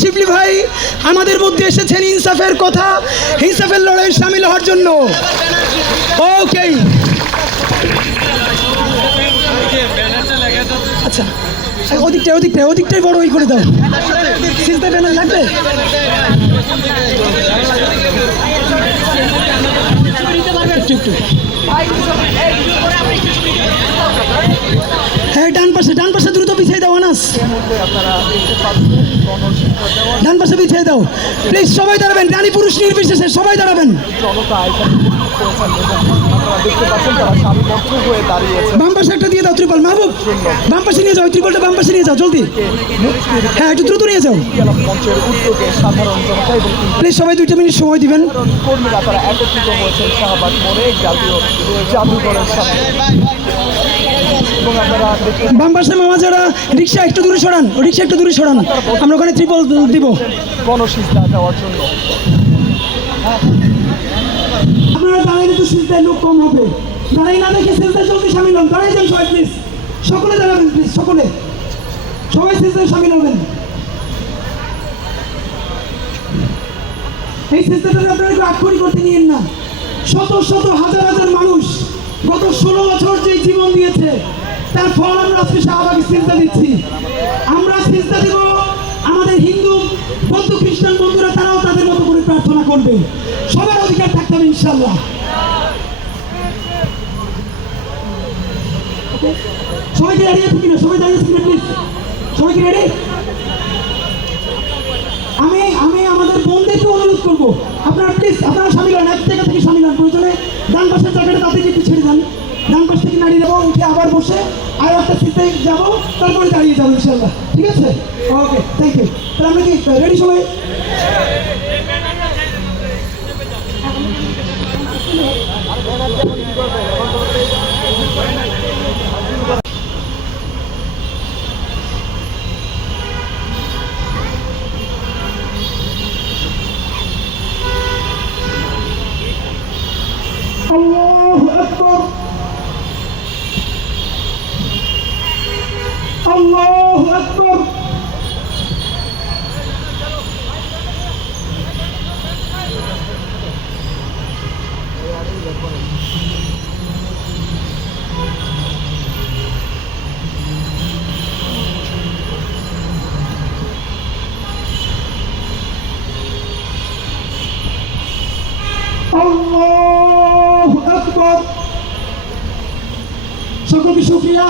শিবলি ভাই, আমাদের মধ্যে এসেছেন ইনসাফের কথা, ইনসাফের লড়াই সামিল হওয়ার জন্য। ওকে আচ্ছা ওদিকটা ওদিকটা ওদিকটাই বড় ওই করে দাও। সিলতে ব্যানার লাগবে? একটু একটু। ডান পাশে পিছিয়ে দাও। প্লিজ সবাই দাঁড়াবেন রানী পুরুষ নির্বিশেষে সবাই দাঁড়াবেন। বাম পাশে একটা দিয়ে দাও ত্রিপল। মাহবুব বাম পাশে নিয়ে যাও ত্রিপলটা বাম পাশে নিয়ে যাও জলদি। হ্যাঁ একটু দ্রুত নিয়ে যাও। প্লিজ সবাই দুইটা মিনিট সময় দিবেন। কর্মীরা তারা একত্রিত হয়েছেন শাহবাগ মোড়ে জাতীয় জাদুঘরের সামনে। এবং আপনারা দেখতে বাম পাশে মামা যারা রিক্সা একটু দূরে সরান রিক্সা একটু দূরে সরান। আমরা ওখানে ত্রিপল দিব। আপনারা দাঁড়াইলে তো সিলতায় লোক কম হবে। দাঁড়াই না দেখে সিলতায় জলদি সামিল হন দাঁড়াই যান সবাই প্লিজ সকলে দাঁড়াবেন প্লিজ সকলে। সবাই সিলতায় সামিল হবেন। এই সিলতাটাকে আপনারা একটু আক্ষরি করতে নিয়েন না। শত শত হাজার হাজার মানুষ গত ষোলো বছর যে জীবন দিয়েছে তার ফল আমরা আজকে শাহবাগে চিন্তা দিচ্ছি। আমরা চিন্তা দেব আমাদের হিন্দু বন্ধু খ্রিস্টান বন্ধুরা তারাও তাদের মতো করে প্রার্থনা করবে। সবার অধিকার থাকতে হবে ইনশাল্লাহ সবাই কি দাঁড়িয়ে থাকি না সবাই দাঁড়িয়ে প্লিজ সবাই কি রেডি আমি আমি আমাদের বোনদেরকে অনুরোধ করব। আপনারা প্লিজ আপনারা সামিল হন এক জায়গা থেকে সামিল হন প্রয়োজনে ডান পাশের জায়গাটা তাদেরকে একটু ছেড়ে দেন। ডান পাশ থেকে দাঁড়িয়ে যাবো উঠে আবার বসে আর একটা সিটে যাবো তারপরে দাঁড়িয়ে যাবো ইনশাল্লাহ ঠিক আছে ওকে থ্যাংক ইউ তাহলে আমরা কি রেডি সবাই الله أكبر একাত্তর সকলকে সুক্রিয়া